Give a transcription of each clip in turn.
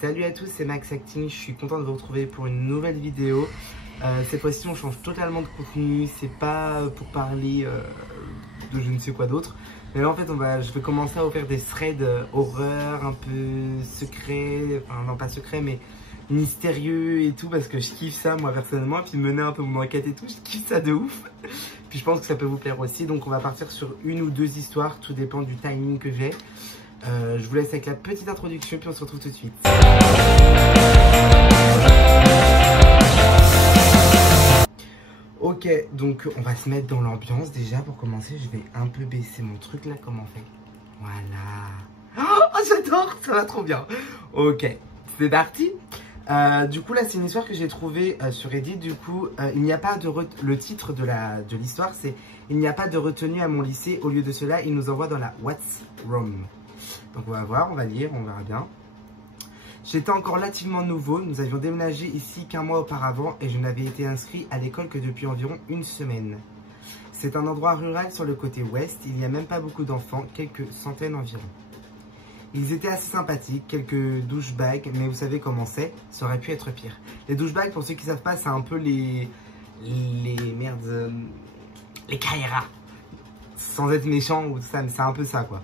Salut à tous, c'est Max Acting, je suis content de vous retrouver pour une nouvelle vidéo. Cette fois-ci on change totalement de contenu, c'est pas pour parler de je ne sais quoi d'autre. Mais là en fait je vais commencer à vous faire des threads horreur, un peu secret, enfin non pas secret mais mystérieux et tout, parce que je kiffe ça moi personnellement, et puis mener un peu mon enquête et tout, je kiffe ça de ouf. Puis je pense que ça peut vous plaire aussi, donc on va partir sur une ou deux histoires, tout dépend du timing que j'ai. Je vous laisse avec la petite introduction, puis on se retrouve tout de suite. Ok, donc on va se mettre dans l'ambiance déjà. Pour commencer, je vais un peu baisser mon truc là, comme on fait. Voilà. Oh, j'adore, ça va trop bien. Ok, c'est parti. Du coup là c'est une histoire que j'ai trouvée sur Reddit. Du coup il n'y a pas de le titre de l'histoire c'est il n'y a pas de retenue à mon lycée. Au lieu de cela il nous envoie dans la What's Room. Donc on va voir, on va lire, on verra bien. J'étais encore relativement nouveau, nous avions déménagé ici qu'un mois auparavant et je n'avais été inscrit à l'école que depuis environ une semaine. C'est un endroit rural sur le côté ouest, il n'y a même pas beaucoup d'enfants, quelques centaines environ. Ils étaient assez sympathiques, quelques douchebags, mais vous savez comment c'est, ça aurait pu être pire. Les douchebags, pour ceux qui ne savent pas, c'est un peu les KRA. Sans être méchant ou tout ça, mais c'est un peu ça quoi.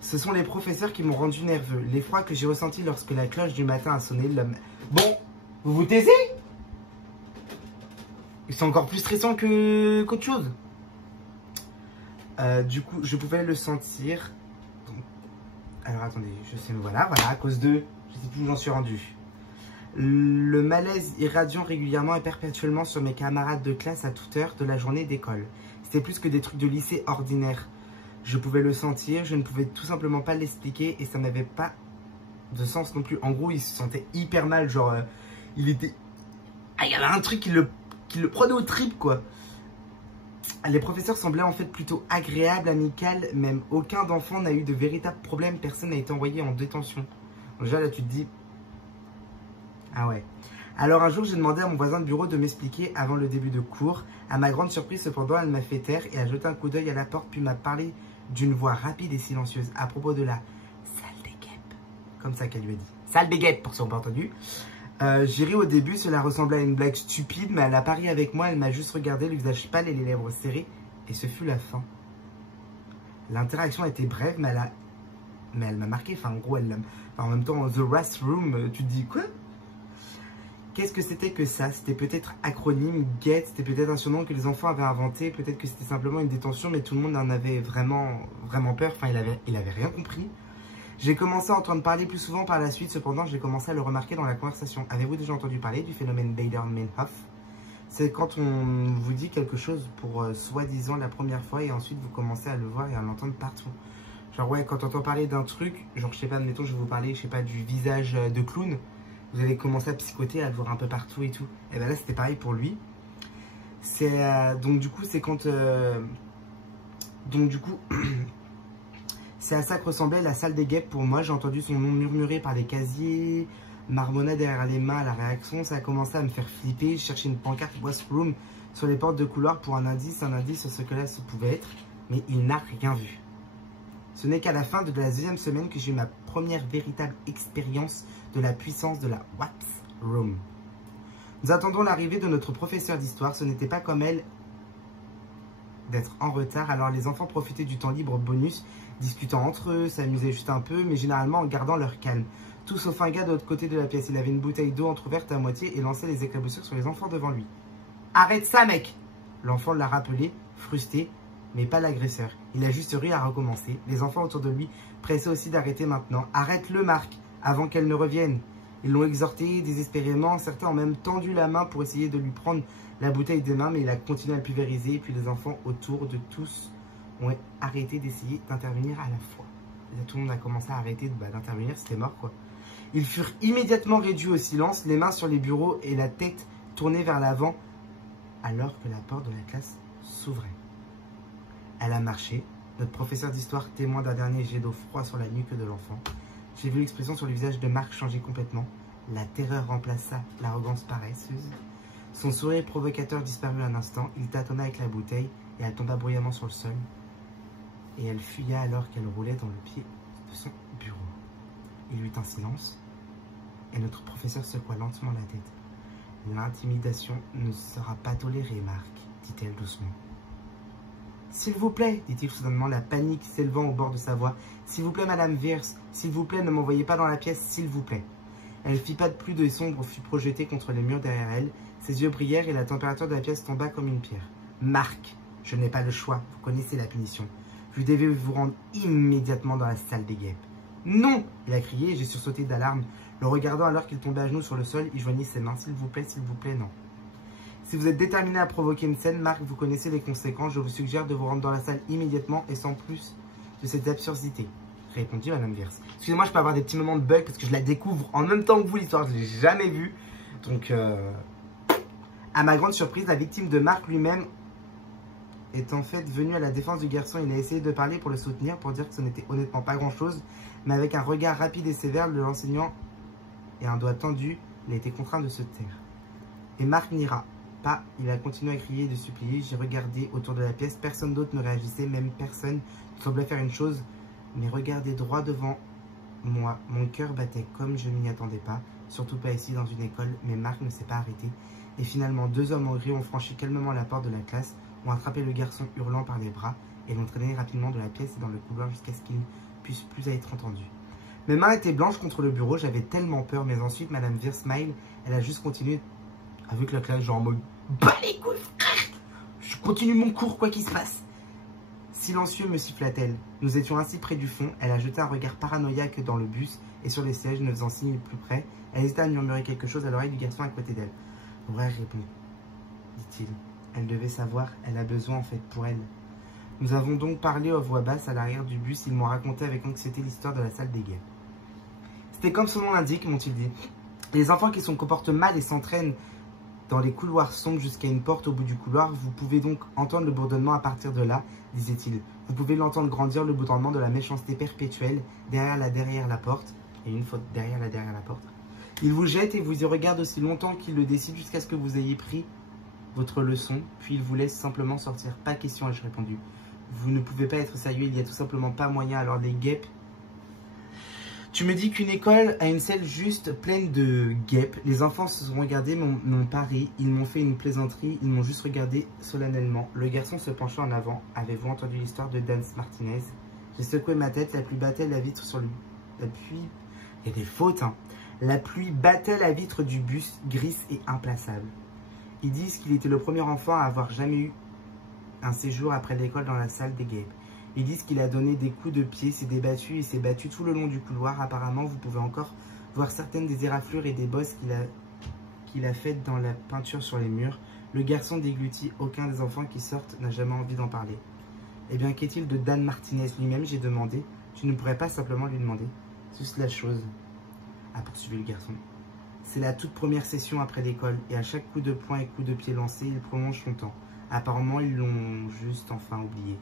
Ce sont les professeurs qui m'ont rendu nerveux. L'effroi que j'ai ressenti lorsque la cloche du matin a sonné. Bon, vous vous taisez? C'est encore plus stressant qu'autre chose. Du coup, je pouvais le sentir. Alors attendez, je sais, voilà, à cause de... Je sais plus où j'en suis rendu. Le malaise irradiant régulièrement et perpétuellement sur mes camarades de classe à toute heure de la journée d'école. C'était plus que des trucs de lycée ordinaire. Je pouvais le sentir, je ne pouvais tout simplement pas l'expliquer et ça n'avait pas de sens non plus. En gros, il se sentait hyper mal, genre, il était... Ah, il y avait un truc qui le prenait au trip, quoi. Les professeurs semblaient en fait plutôt agréables, amicales, même aucun d'enfant n'a eu de véritables problèmes, personne n'a été envoyé en détention. Donc déjà là, tu te dis... Ah ouais. Alors un jour, j'ai demandé à mon voisin de bureau de m'expliquer avant le début de cours. À ma grande surprise, cependant, elle m'a fait taire et a jeté un coup d'œil à la porte, puis m'a parlé d'une voix rapide et silencieuse à propos de la salle des guêpes. Comme ça qu'elle lui a dit. Salle des guêpes, pour ceux qui n'ont pas entendu. J'ai ri au début, cela ressemblait à une blague stupide, mais elle a parié avec moi, elle m'a juste regardé, le visage pâle et les lèvres serrées, et ce fut la fin. L'interaction était brève, mais elle m'a marqué, enfin en gros, en même temps, The Rust Room, tu te dis quoi? Qu'est-ce que c'était que ça? C'était peut-être acronyme, GET, c'était peut-être un surnom que les enfants avaient inventé, peut-être que c'était simplement une détention, mais tout le monde en avait vraiment peur, enfin il avait rien compris. J'ai commencé à entendre parler plus souvent par la suite, cependant j'ai commencé à le remarquer dans la conversation. Avez-vous déjà entendu parler du phénomène Baader-Meinhof? C'est quand on vous dit quelque chose pour soi-disant la première fois et ensuite vous commencez à le voir et à l'entendre partout. Genre ouais, quand on entend parler d'un truc, genre je sais pas, admettons je vais vous parler, je sais pas, du visage de clown, vous allez commencer à psychoter, à le voir un peu partout et tout. Et ben là c'était pareil pour lui. C'est donc du coup c'est quand c'est à ça que ressemblait la salle des guêpes pour moi. J'ai entendu son nom murmuré par les casiers, marmonna derrière les mains à la réaction. Ça a commencé à me faire flipper. Je cherchais une pancarte West Room sur les portes de couloir pour un indice sur ce que là ça pouvait être. Mais il n'a rien vu. Ce n'est qu'à la fin de la deuxième semaine que j'ai eu ma première véritable expérience de la puissance de la What's Room. Nous attendons l'arrivée de notre professeur d'histoire. Ce n'était pas comme elle d'être en retard. Alors les enfants profitaient du temps libre bonus, discutant entre eux, s'amusaient juste un peu, mais généralement en gardant leur calme. Tout sauf un gars de l'autre côté de la pièce. Il avait une bouteille d'eau entrouverte à moitié et lançait les éclaboussures sur les enfants devant lui. « Arrête ça, mec !» L'enfant l'a rappelé, frustré, mais pas l'agresseur. Il a juste ri à recommencer. Les enfants autour de lui pressaient aussi d'arrêter maintenant. « Arrête-le, Marc, avant qu'elle ne revienne !» Ils l'ont exhorté désespérément. Certains ont même tendu la main pour essayer de lui prendre la bouteille des mains, mais il a continué à le pulvériser. Puis les enfants autour de tous ont arrêté d'essayer d'intervenir à la fois. Et là, tout le monde a commencé à arrêter d'intervenir, c'était mort quoi. Ils furent immédiatement réduits au silence, les mains sur les bureaux et la tête tournée vers l'avant, alors que la porte de la classe s'ouvrait. Elle a marché. Notre professeur d'histoire témoin d'un dernier jet d'eau froid sur la nuque de l'enfant. J'ai vu l'expression sur le visage de Marc changer complètement. La terreur remplaça l'arrogance paresseuse. Son sourire provocateur disparut un instant. Il tâtonna avec la bouteille et elle tomba bruyamment sur le sol. Et elle fuya alors qu'elle roulait dans le pied de son bureau. Il y eut un silence. Et notre professeur secoua lentement la tête. L'intimidation ne sera pas tolérée, Marc, dit-elle doucement. S'il vous plaît, dit-il soudainement, la panique s'élevant au bord de sa voix. S'il vous plaît, Madame Vierce, s'il vous plaît, ne m'envoyez pas dans la pièce, s'il vous plaît. Elle fit pas de plus de sombre fut projetée contre les murs derrière elle. Ses yeux brillèrent et la température de la pièce tomba comme une pierre. Marc, je n'ai pas le choix, vous connaissez la punition. Vous devez vous rendre immédiatement dans la salle des guêpes. Non, il a crié et j'ai sursauté d'alarme. Le regardant alors qu'il tombait à genoux sur le sol, il joignit ses mains. S'il vous plaît, non. Si vous êtes déterminé à provoquer une scène, Marc, vous connaissez les conséquences. Je vous suggère de vous rendre dans la salle immédiatement et sans plus de cette absurdité, répondit Madame Vierce. Excusez-moi, je peux avoir des petits moments de bug parce que je la découvre en même temps que vous, l'histoire, je ne l'ai jamais vue. Donc, à ma grande surprise, la victime de Marc lui-même est en fait venu à la défense du garçon. Il a essayé de parler pour le soutenir, pour dire que ce n'était honnêtement pas grand-chose. Mais avec un regard rapide et sévère, l'enseignant et un doigt tendu, il a été contraint de se taire. Et Marc n'ira pas. Il a continué à crier et de supplier. J'ai regardé autour de la pièce. Personne d'autre ne réagissait, même personne ne semblait faire une chose. Mais regardez droit devant moi. Mon cœur battait comme je n'y attendais pas. Surtout pas ici dans une école. Mais Marc ne s'est pas arrêté. Et finalement, 2 hommes en gris ont franchi calmement la porte de la classe, ont attrapé le garçon hurlant par les bras et l'ont traîné rapidement de la pièce et dans le couloir jusqu'à ce qu'il ne puisse plus être entendu. Mes mains étaient blanches contre le bureau, j'avais tellement peur, mais ensuite Madame Versmile, elle a juste continué avec la classe, genre en mode « Bah les couilles, frère ! Je continue mon cours, quoi qu'il se passe !» Silencieux, me siffla-t-elle. Nous étions assis près du fond, elle a jeté un regard paranoïaque dans le bus et sur les sièges, ne faisant signe plus près. Elle hésitait à murmurer quelque chose à l'oreille du garçon à côté d'elle. « Vrai, répond, dit-il. Elle devait savoir, elle a besoin en fait pour elle. » Nous avons donc parlé à voix basse à l'arrière du bus. Ils m'ont raconté avec anxiété l'histoire de la salle des guêpes. C'était comme son nom l'indique, m'ont-ils dit. Les enfants qui se comportent mal et s'entraînent dans les couloirs sombres jusqu'à une porte au bout du couloir. Vous pouvez donc entendre le bourdonnement à partir de là, disait-il. Vous pouvez l'entendre grandir, le bourdonnement de la méchanceté perpétuelle derrière la porte. Et une fois derrière la porte. Il vous jette et vous y regarde aussi longtemps qu'il le décide jusqu'à ce que vous ayez pris votre leçon, puis il vous laisse simplement sortir. Pas question, ai-je répondu. Vous ne pouvez pas être sérieux, il n'y a tout simplement pas moyen. Alors les guêpes... Tu me dis qu'une école a une salle juste pleine de guêpes. Les enfants se sont regardés, m'ont pari, ils m'ont fait une plaisanterie, ils m'ont juste regardé solennellement. Le garçon se penchait en avant. Avez-vous entendu l'histoire de Dan Martinez? J'ai secoué ma tête, la pluie battait la vitre sur lui. La pluie... Il y a des fautes, hein. La pluie battait la vitre du bus, grise et implaçable. Ils disent qu'il était le premier enfant à avoir jamais eu un séjour après l'école dans la salle des guêpes. Ils disent qu'il a donné des coups de pied, s'est débattu et s'est battu tout le long du couloir. Apparemment, vous pouvez encore voir certaines des éraflures et des bosses qu'il a faites dans la peinture sur les murs. Le garçon déglutit. Aucun des enfants qui sortent n'a jamais envie d'en parler. Eh bien, qu'est-il de Dan Martinez lui-même? J'ai demandé. Tu ne pourrais pas simplement lui demander. C'est la chose, a poursuivi le garçon. C'est la toute première session après l'école, et à chaque coup de poing et coup de pied lancé, il prolonge son temps. Apparemment, ils l'ont juste enfin oublié.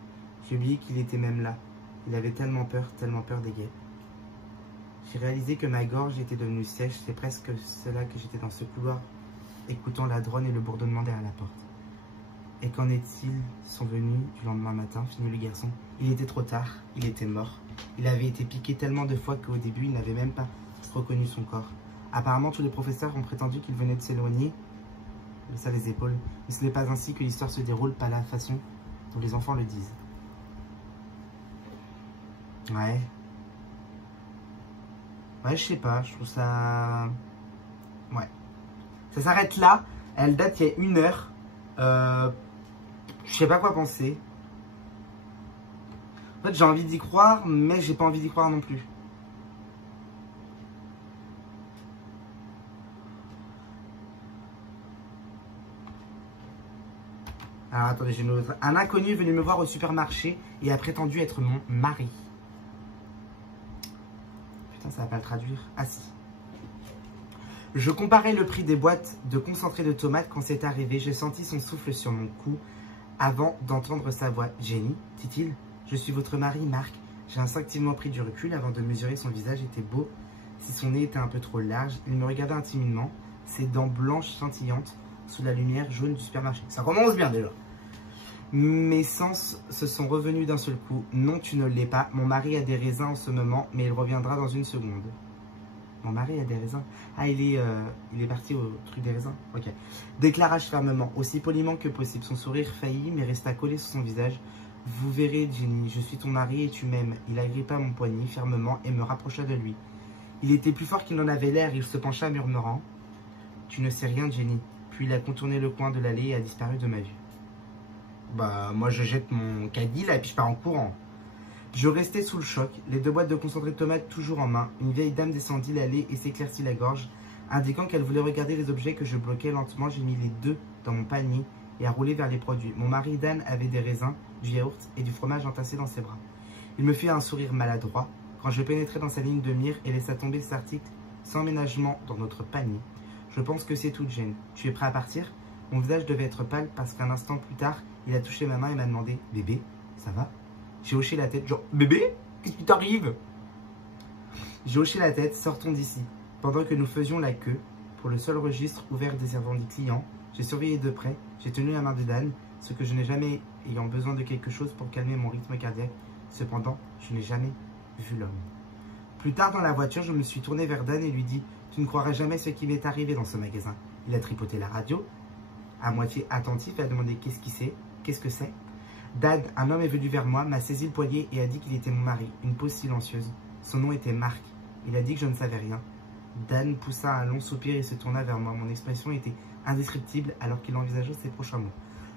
J'ai oublié qu'il était même là. Il avait tellement peur des guêpes. J'ai réalisé que ma gorge était devenue sèche. C'est presque cela que j'étais dans ce couloir, écoutant la drone et le bourdonnement derrière la porte. Et qu'en est-il? Sont venus du lendemain matin, finit le garçon. Il était trop tard, il était mort. Il avait été piqué tellement de fois qu'au début, il n'avait même pas reconnu son corps. Apparemment, tous les professeurs ont prétendu qu'il venait de s'éloigner, ça les épaules. Mais ce n'est pas ainsi que l'histoire se déroule, pas la façon dont les enfants le disent. Ouais. Ouais, je sais pas, je trouve ça... Ouais. Ça s'arrête là, elle date il y a 1 heure. Je sais pas quoi penser. En fait, j'ai envie d'y croire, mais j'ai pas envie d'y croire non plus. Alors attendez, j'ai une autre. Un inconnu est venu me voir au supermarché et a prétendu être mon mari. Putain, ça va pas le traduire. Ah si. Je comparais le prix des boîtes de concentré de tomates quand c'est arrivé. J'ai senti son souffle sur mon cou avant d'entendre sa voix. Jenny, dit-il, je suis votre mari, Marc. J'ai instinctivement pris du recul avant de mesurer son visage était beau. Si son nez était un peu trop large, il me regardait timidement, ses dents blanches scintillantes sous la lumière jaune du supermarché. Ça commence bien déjà. Mes sens se sont revenus d'un seul coup. Non, tu ne l'es pas. Mon mari a des raisins en ce moment, mais il reviendra dans 1 seconde. Mon mari a des raisins. Ah, il est parti au truc des raisins. Ok. Déclara-je fermement, aussi poliment que possible. Son sourire faillit, mais resta collé sur son visage. Vous verrez, Jenny, je suis ton mari et tu m'aimes. Il agrippa mon poignet fermement et me rapprocha de lui. Il était plus fort qu'il n'en avait l'air. Il se pencha murmurant. Tu ne sais rien, Jenny. Puis il a contourné le coin de l'allée et a disparu de ma vue. Bah, moi je jette mon caddie là et puis je pars en courant. Je restais sous le choc, les 2 boîtes de concentré de tomates toujours en main. Une vieille dame descendit l'allée et s'éclaircit la gorge, indiquant qu'elle voulait regarder les objets que je bloquais lentement. J'ai mis les 2 dans mon panier et a roulé vers les produits. Mon mari Dan avait des raisins, du yaourt et du fromage entassés dans ses bras. Il me fit un sourire maladroit quand je pénétrai dans sa ligne de mire et laissa tomber cet article sans ménagement dans notre panier. Je pense que c'est tout, Jane. Tu es prêt à partir? Mon visage devait être pâle parce qu'un instant plus tard, il a touché ma main et m'a demandé « Bébé, ça va ?» J'ai hoché la tête, genre « Bébé, qu'est-ce qui t'arrive ?» J'ai hoché la tête, sortons d'ici. Pendant que nous faisions la queue, pour le seul registre ouvert réservant des clients, j'ai surveillé de près, j'ai tenu la main de Dan, ce que je n'ai jamais ayant besoin de quelque chose pour calmer mon rythme cardiaque. Cependant, je n'ai jamais vu l'homme. Plus tard dans la voiture, je me suis tourné vers Dan et lui dit « Tu ne croiras jamais ce qui m'est arrivé dans ce magasin. » Il a tripoté la radio, à moitié attentif, et a demandé « Qu'est-ce que c'est ?» Dan, un homme est venu vers moi, m'a saisi le poignet et a dit qu'il était mon mari. Une pause silencieuse. Son nom était Marc. Il a dit que je ne savais rien. Dan poussa un long soupir et se tourna vers moi. Mon expression était indescriptible alors qu'il envisageait ses prochains mots.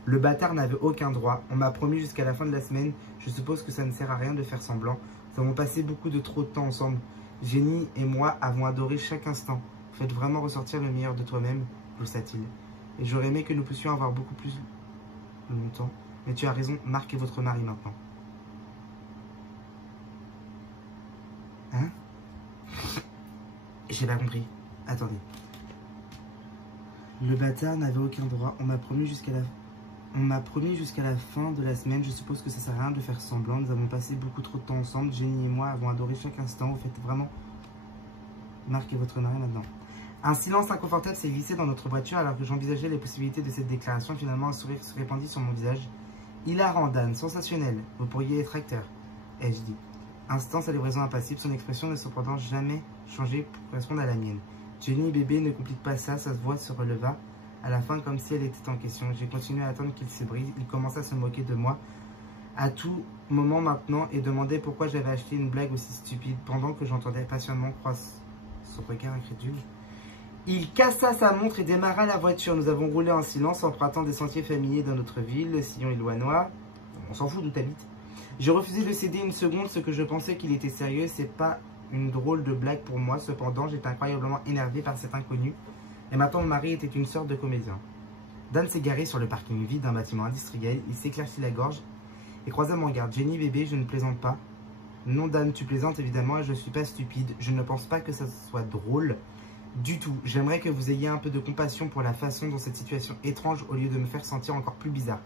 Le bâtard n'avait aucun droit. On m'a promis jusqu'à la fin de la semaine. Je suppose que ça ne sert à rien de faire semblant. Nous avons passé beaucoup de trop de temps ensemble. Jenny et moi avons adoré chaque instant. Faites vraiment ressortir le meilleur de toi-même, gloussa-t-il. Et j'aurais aimé que nous puissions avoir beaucoup plus longtemps. Mais tu as raison, Marc est votre mari maintenant. Hein? J'ai pas compris. Attendez. Le bâtard n'avait aucun droit. On m'a promis jusqu'à la fin de la semaine. Je suppose que ça sert à rien de faire semblant. Nous avons passé beaucoup trop de temps ensemble. Jenny et moi avons adoré chaque instant. Vous faites vraiment... Marc est votre mari maintenant. Un silence inconfortable s'est glissé dans notre voiture alors que j'envisageais les possibilités de cette déclaration. Finalement, un sourire se répandit sur mon visage. Hilarant, Dan, sensationnel. Vous pourriez être acteur, ai-je dit. Instant, sa livraison impassible, son expression n'a cependant jamais changé pour correspondre à la mienne. Jenny, bébé, ne complique pas ça, sa voix se releva à la fin comme si elle était en question. J'ai continué à attendre qu'il se brise. Il commença à se moquer de moi à tout moment maintenant et demandait pourquoi j'avais acheté une blague aussi stupide pendant que j'entendais patiemment croiser son regard incrédule. Il cassa sa montre et démarra la voiture. Nous avons roulé en silence, empruntant des sentiers familiers dans notre ville, le sillon illoinois. On s'en fout d'où t'habites. J'ai refusé de céder une seconde, ce que je pensais qu'il était sérieux. C'est pas une drôle de blague pour moi. Cependant, j'étais incroyablement énervé par cet inconnu. Et maintenant, mon mari était une sorte de comédien. Dan s'est garé sur le parking vide d'un bâtiment industriel. Il s'éclaircit la gorge et croisa mon regard. Jenny, bébé, je ne plaisante pas. Non, Dan, tu plaisantes évidemment et je suis pas stupide. Je ne pense pas que ça soit drôle. Du tout. J'aimerais que vous ayez un peu de compassion pour la façon dont cette situation étrange au lieu de me faire sentir encore plus bizarre.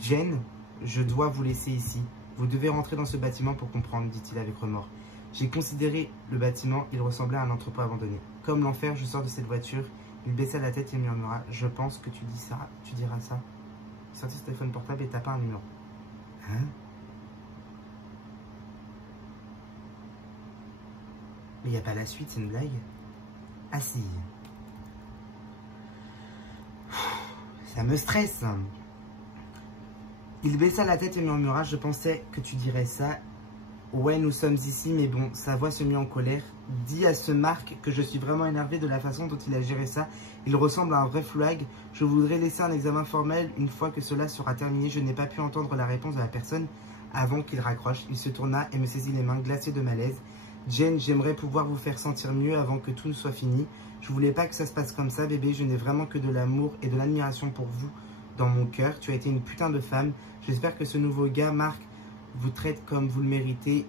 Jane, je dois vous laisser ici. Vous devez rentrer dans ce bâtiment pour comprendre, dit-il avec remords. J'ai considéré le bâtiment, il ressemblait à un entrepôt abandonné. Comme l'enfer, je sors de cette voiture. Il baissa la tête et murmura. Je pense que tu diras ça. Il sortit son téléphone portable et tapa un numéro. Hein? Mais il n'y a pas la suite, c'est une blague. Ah si. Ça me stresse. Il baissa la tête et murmura. Je pensais que tu dirais ça. Ouais, nous sommes ici, mais bon, sa voix se mit en colère. Dis à ce Marc que je suis vraiment énervé de la façon dont il a géré ça. Il ressemble à un vrai flag. Je voudrais laisser un examen formel. Une fois que cela sera terminé, je n'ai pas pu entendre la réponse de la personne avant qu'il raccroche. Il se tourna et me saisit les mains, glacé de malaise. Jane, j'aimerais pouvoir vous faire sentir mieux avant que tout ne soit fini. Je voulais pas que ça se passe comme ça, bébé. Je n'ai vraiment que de l'amour et de l'admiration pour vous dans mon cœur. Tu as été une putain de femme. J'espère que ce nouveau gars, Marc, vous traite comme vous le méritez.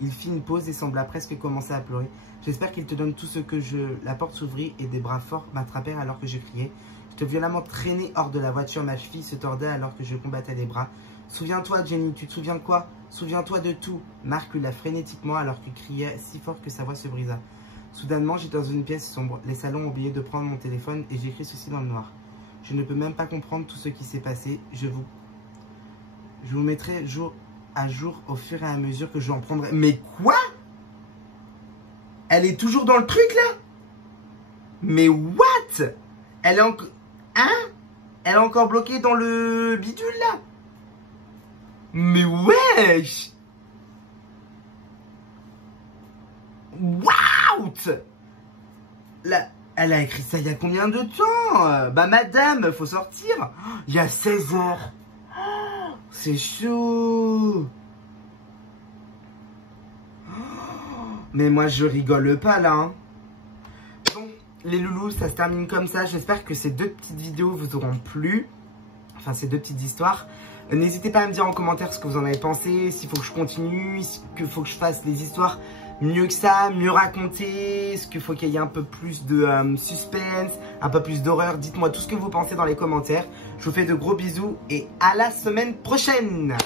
Il fit une pause et sembla presque commencer à pleurer. J'espère qu'il te donne tout ce que je... La porte s'ouvrit et des bras forts m'attrapèrent alors que je criais. Je te violemment traîné hors de la voiture. Ma cheville se tordait alors que je combattais les bras. Souviens-toi, Jenny, tu te souviens de quoi? Souviens-toi de tout. Marc hurla frénétiquement alors qu'il criait si fort que sa voix se brisa. Soudainement, j'étais dans une pièce sombre. Les salons ont oublié de prendre mon téléphone et j'écris ceci dans le noir. Je ne peux même pas comprendre tout ce qui s'est passé. Je vous mettrai jour à jour au fur et à mesure que je en prendrai. Mais quoi? Elle est toujours dans le truc, là? Mais what? Elle est encore... Hein? Elle est encore bloquée dans le bidule, là? Mais wesh! Waouh! Là, elle a écrit ça il y a combien de temps? Bah madame, faut sortir. Il y a 16 heures. C'est chaud. Mais moi je rigole pas là. Hein. Bon, les loulous, ça se termine comme ça. J'espère que ces deux petites vidéos vous auront plu. Enfin, ces deux petites histoires. N'hésitez pas à me dire en commentaire ce que vous en avez pensé. S'il faut que je continue, s'il faut que je fasse des histoires mieux que ça, mieux racontées. Est-ce qu'il faut qu'il y ait un peu plus de suspense, un peu plus d'horreur. Dites-moi tout ce que vous pensez dans les commentaires. Je vous fais de gros bisous et à la semaine prochaine.